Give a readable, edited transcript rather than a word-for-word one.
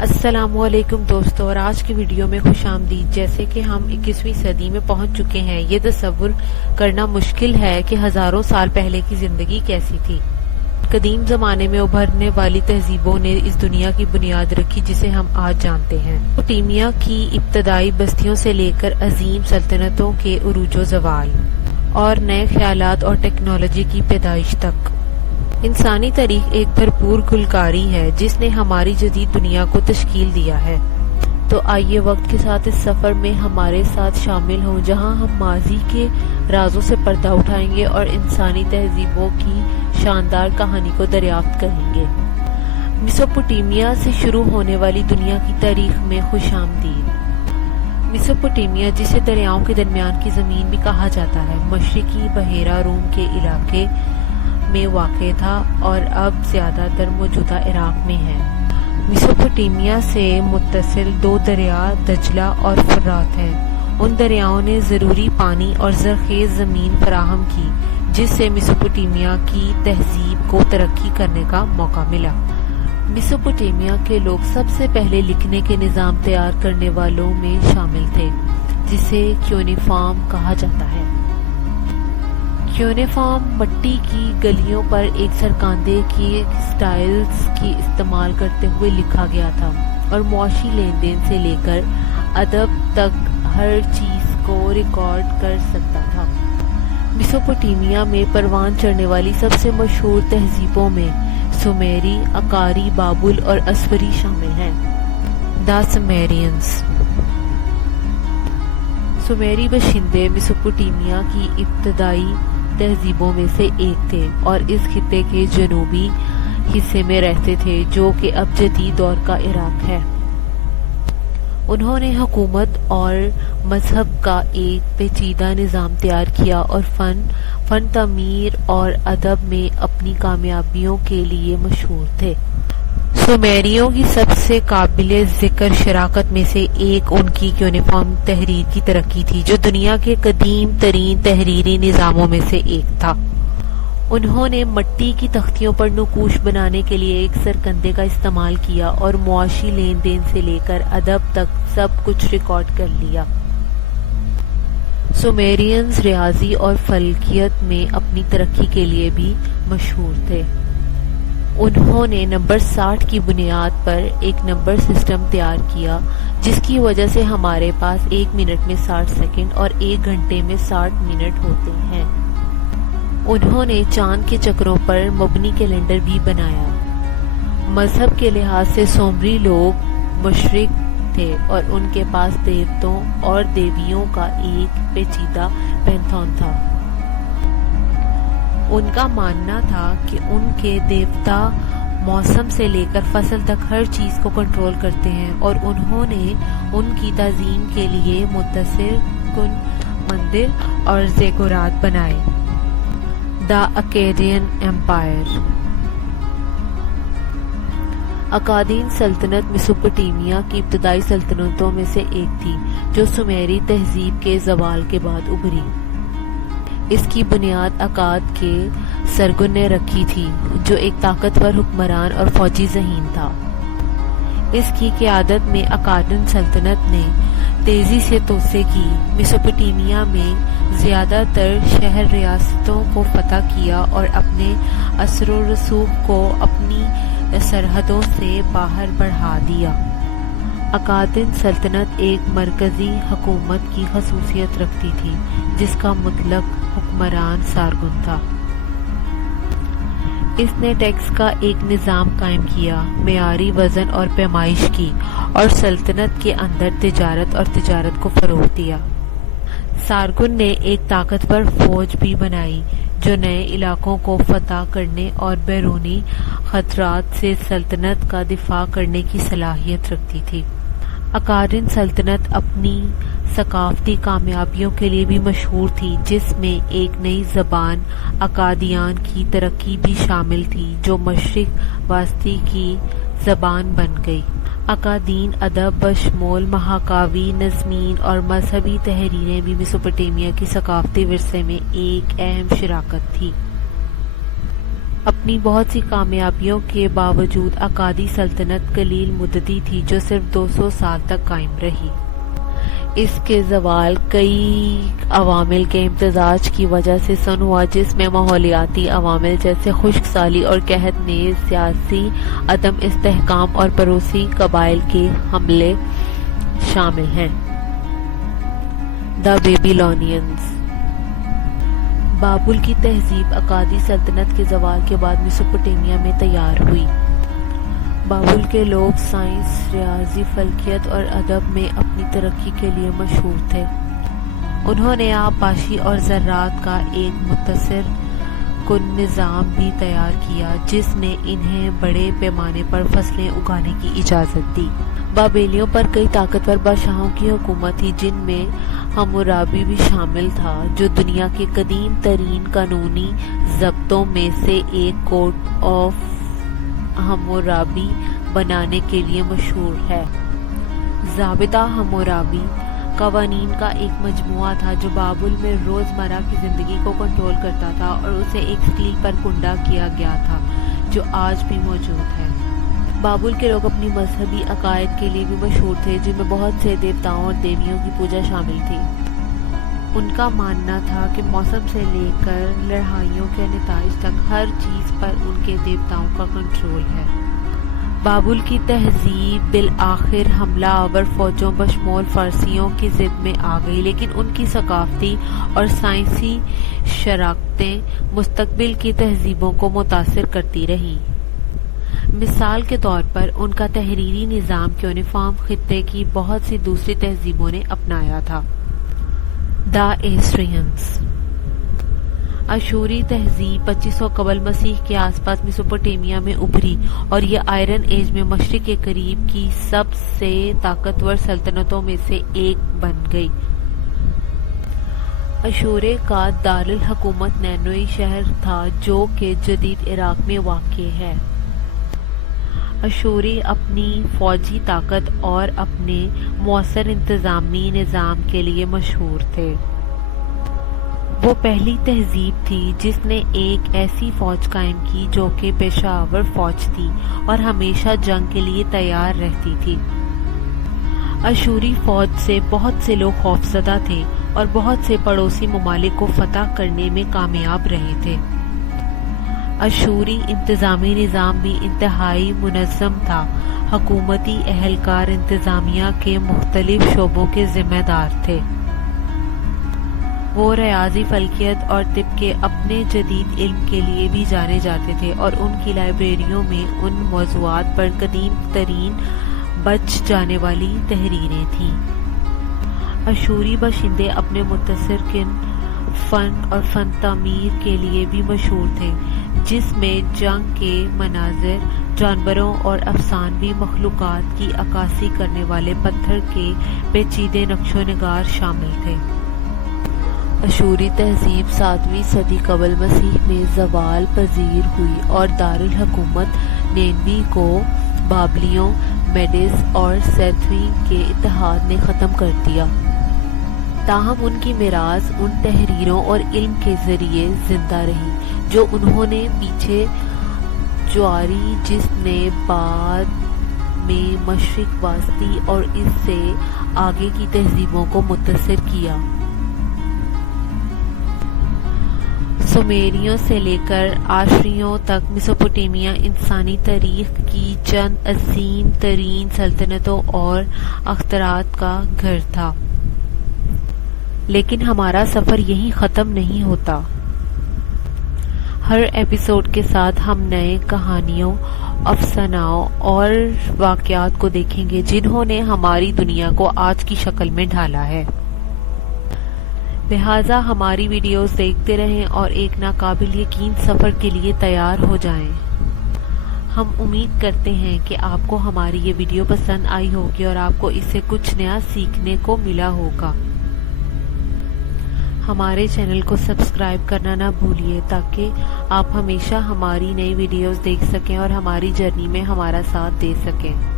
السلام علیکم دوستو، اور آج کی ویڈیو میں خوش آمدید۔ جیسے کہ ہم 21ویں صدی میں پہنچ چکے ہیں، یہ تصور کرنا مشکل ہے کہ ہزاروں سال پہلے کی زندگی کیسی تھی۔ قدیم زمانے میں ابھرنے والی تہذیبوں نے اس دنیا کی بنیاد رکھی جسے ہم آج جانتے ہیں۔ میسوپوٹیمیا کی ابتدائی بستیوں سے لے کر عظیم سلطنتوں کے عروج و زوال اور نئے خیالات اور ٹیکنالوجی کی پیدائش تک، انسانی تاریخ ایک بھرپور گلوکاری ہے جس نے ہماری جدید دنیا کو تشکیل دیا ہے۔ تو آئیے وقت کے ساتھ اس سفر میں ہمارے ساتھ شامل ہوں، جہاں ہم ماضی کے رازوں سے پردہ اٹھائیں گے اور انسانی تہذیبوں کی شاندار کہانی کو دریافت کریں گے۔ میسوپوٹیمیا سے شروع ہونے والی دنیا کی تاریخ میں خوش آمدید۔ میسوپوٹیمیا، جسے دریاؤں کے درمیان کی زمین بھی کہا جاتا ہے، مشرقی بحیرہ روم کے علاقے میں واقع تھا اور اب زیادہ تر موجودہ عراق میں ہے۔ میسوپوٹیمیا سے متصل دو دریا دجلہ اور فرات ہیں۔ ان دریاؤں نے ضروری پانی اور زرخیز زمین فراہم کی جس سے میسوپوٹیمیا کی تہذیب کو ترقی کرنے کا موقع ملا۔ میسوپوٹیمیا کے لوگ سب سے پہلے لکھنے کے نظام تیار کرنے والوں میں شامل تھے، جسے کیونیفارم کہا جاتا ہے۔ کیونیفارم مٹی کی گلیوں پر ایک سرکاندے کی سٹائلز کی استعمال کرتے ہوئے لکھا گیا تھا اور معاشی لین دین سے لے کر ادب تک ہر چیز کو ریکارڈ کر سکتا تھا۔ میسوپوٹیمیا میں پروان چڑھنے والی سب سے مشہور تہذیبوں میں سومیری، اکاری، بابل اور اسوری شامل ہیں۔ دا سومیرینز، سومیری باشندے میسوپوٹیمیا کی ابتدائی تہذیبوں میں سے ایک تھے اور اس خطے کے جنوبی حصے میں رہتے تھے جو کہ اب جدید دور کا عراق ہے۔ انہوں نے حکومت اور مذہب کا ایک پیچیدہ نظام تیار کیا اور فن تعمیر اور ادب میں اپنی کامیابیوں کے لیے مشہور تھے۔ سومیریوں کی سب سے قابل ذکر شراکت میں سے ایک ان کی کیونیفارم تحریر کی ترقی تھی، جو دنیا کے قدیم ترین تحریری نظاموں میں سے ایک تھا۔ انہوں نے مٹی کی تختیوں پر نقوش بنانے کے لیے ایک سرکندے کا استعمال کیا اور معاشی لین دین سے لے کر ادب تک سب کچھ ریکارڈ کر لیا۔ سومیرینز ریاضی اور فلکیات میں اپنی ترقی کے لیے بھی مشہور تھے۔ انہوں نے نمبر 60 کی بنیاد پر ایک نمبر سسٹم تیار کیا جس کی وجہ سے ہمارے پاس 1 منٹ میں 60 سیکنڈ اور 1 گھنٹے میں 60 منٹ ہوتے ہیں۔ انہوں نے چاند کے چکروں پر مبنی کیلنڈر بھی بنایا۔ مذہب کے لحاظ سے سومری لوگ مشرک تھے اور ان کے پاس دیوتوں اور دیویوں کا ایک پیچیدہ پینتھون تھا۔ ان کا ماننا تھا کہ ان کے دیوتا موسم سے لے کر فصل تک ہر چیز کو کنٹرول کرتے ہیں اور انہوں نے ان کی تعظیم کے لیے متصل کن مندر اور زیگورات بنائے۔ دا اکیڈین ایمپائر، اکادین سلطنت میسوپوٹیمیا کی ابتدائی سلطنتوں میں سے ایک تھی جو سومیری تہذیب کے زوال کے بعد ابھری۔ اس کی بنیاد اکاد کے سرگن نے رکھی تھی جو ایک طاقتور حکمران اور فوجی ذہین تھا۔ اس کی قیادت میں اکادن سلطنت نے تیزی سے توسیع کی، میسوپوٹیمیا میں زیادہ تر شہر ریاستوں کو فتح کیا اور اپنے اثر و رسوخ کو اپنی سرحدوں سے باہر بڑھا دیا۔ اکادن سلطنت ایک مرکزی حکومت کی خصوصیت رکھتی تھی جس کا مطلق حکمران سارگن تھا۔ اس نے ٹیکس کا ایک نظام قائم کیا، معیاری وزن اور پیمائش کی، اور سلطنت کے اندر تجارت کو فروغ دیا۔ سارگن نے ایک طاقتور فوج بھی بنائی جو نئے علاقوں کو فتح کرنے اور بیرونی خطرات سے سلطنت کا دفاع کرنے کی صلاحیت رکھتی تھی۔ اکادن سلطنت اپنی ثقافتی کامیابیوں کے لیے بھی مشہور تھی، جس میں ایک نئی زبان اکادیان کی ترقی بھی شامل تھی جو مشرق وسطی کی زبان بن گئی۔ اکادین ادب بشمول مہاکاوی، نظمین اور مذہبی تحریریں بھی میسوپوٹیمیا کی ثقافتی ورثے میں ایک اہم شراکت تھی۔ اپنی بہت سی کامیابیوں کے باوجود اکادی سلطنت قلیل مدتی تھی جو صرف 200 سال تک قائم رہی۔ اس کے زوال کئی عوامل کے امتزاج کی وجہ سے سن ہوا، جس میں ماحولیاتی عوامل جیسے خشک سالی اور قحط نیز سیاسی عدم استحکام اور پڑوسی قبائل کے حملے شامل ہیں۔ The Babylonians۔ بابل کی تہذیب اکادی سلطنت کے زوال کے بعد میسوپوٹیمیا میں تیار ہوئی۔ بابل کے لوگ سائنس، ریاضی، فلکیات اور ادب میں اپنی ترقی کے لیے مشہور تھے۔ انہوں نے آبپاشی اور زراعت کا ایک متصل کن نظام بھی تیار کیا جس نے انہیں بڑے پیمانے پر فصلیں اگانے کی اجازت دی۔ بابلیوں پر کئی طاقتور بادشاہوں کی حکومت تھی، جن میں ہمورابی بھی شامل تھا، جو دنیا کے قدیم ترین قانونی ضابطوں میں سے ایک کوڈ آف ہمورابی بنانے کے لیے مشہور ہے۔ ضابطہ ہمورابی قوانین کا ایک مجموعہ تھا جو بابل میں روزمرہ کی زندگی کو کنٹرول کرتا تھا اور اسے ایک اسٹیل پر کنڈا کیا گیا تھا جو آج بھی موجود ہے۔ بابل کے لوگ اپنی مذہبی عقائد کے لیے بھی مشہور تھے، جن میں بہت سے دیوتاؤں اور دیویوں کی پوجا شامل تھی۔ ان کا ماننا تھا کہ موسم سے لے کر لڑائیوں کے نتائج تک ہر چیز پر ان کے دیوتاؤں کا کنٹرول ہے۔ بابل کی تہذیب بالآخر حملہ آور فوجوں بشمول فارسیوں کی ضد میں آ گئی، لیکن ان کی ثقافتی اور سائنسی شراکتیں مستقبل کی تہذیبوں کو متاثر کرتی رہیں۔ مثال کے طور پر ان کا تحریری نظام یونیفارم خطے کی بہت سی دوسری تہذیبوں نے اپنایا تھا۔ The Assyrians۔ اشوری تہذیب 2500 قبل مسیح کے آس پاس میسوپوٹیمیا میں ابھری اور یہ آئرن ایج میں مشرق کے قریب کی سب سے طاقتور سلطنتوں میں سے ایک بن گئی۔ اشورے کا دارالحکومت نینوئی شہر تھا جو کہ جدید عراق میں واقع ہے۔ اشوری اپنی فوجی طاقت اور اپنے مؤثر انتظامی نظام کے لیے مشہور تھے۔ وہ پہلی تہذیب تھی جس نے ایک ایسی فوج قائم کی جو کہ پیشہ آور فوج تھی اور ہمیشہ جنگ کے لیے تیار رہتی تھی۔ اشوری فوج سے بہت سے لوگ خوفزدہ تھے اور بہت سے پڑوسی ممالک کو فتح کرنے میں کامیاب رہے تھے۔ اشوری انتظامی نظام بھی انتہائی منظم تھا۔ حکومتی اہلکار انتظامیہ کے مختلف شعبوں کے ذمہ دار تھے۔ وہ ریاضی، فلکیات اور طب کے اپنے جدید علم کے لیے بھی جانے جاتے تھے اور ان کی لائبریریوں میں ان موضوعات پر قدیم ترین بچ جانے والی تحریریں تھیں۔ اشوری باشندے اپنے متصرکن فن اور فن تعمیر کے لیے بھی مشہور تھے، جس میں جنگ کے مناظر، جانوروں اور افسانوی مخلوقات کی عکاسی کرنے والے پتھر کے پیچیدے نقش و نگار شامل تھے۔ اشوری تہذیب 7ویں صدی قبل مسیح میں زوال پذیر ہوئی اور دارالحکومت نینوی کو بابلیوں، میڈس اور سیتھوی کے اتحاد نے ختم کر دیا۔ تاہم ان کی میراث ان تحریروں اور علم کے ذریعے زندہ رہی جو انہوں نے پیچھے جاری، جس نے بعد میں مشرق وسطی اور اس سے آگے کی تہذیبوں کو متاثر کیا۔ سومیریوں سے لے کر آشوریوں تک میسوپوٹیمیا انسانی تاریخ کی چند عظیم ترین سلطنتوں اور اختراعات کا گھر تھا۔ لیکن ہمارا سفر یہیں ختم نہیں ہوتا۔ ہر ایپیسوڈ کے ساتھ ہم نئے کہانیوں، افسانوں اور واقعات کو دیکھیں گے جنہوں نے ہماری دنیا کو آج کی شکل میں ڈھالا ہے۔ لہٰذا ہماری ویڈیوز دیکھتے رہیں اور ایک ناقابل یقین سفر کے لیے تیار ہو جائیں۔ ہم امید کرتے ہیں کہ آپ کو ہماری یہ ویڈیو پسند آئی ہوگی اور آپ کو اس سے کچھ نیا سیکھنے کو ملا ہوگا۔ ہمارے چینل کو سبسکرائب کرنا نہ بھولیے تاکہ آپ ہمیشہ ہماری نئی ویڈیوز دیکھ سکیں اور ہماری جرنی میں ہمارا ساتھ دے سکیں۔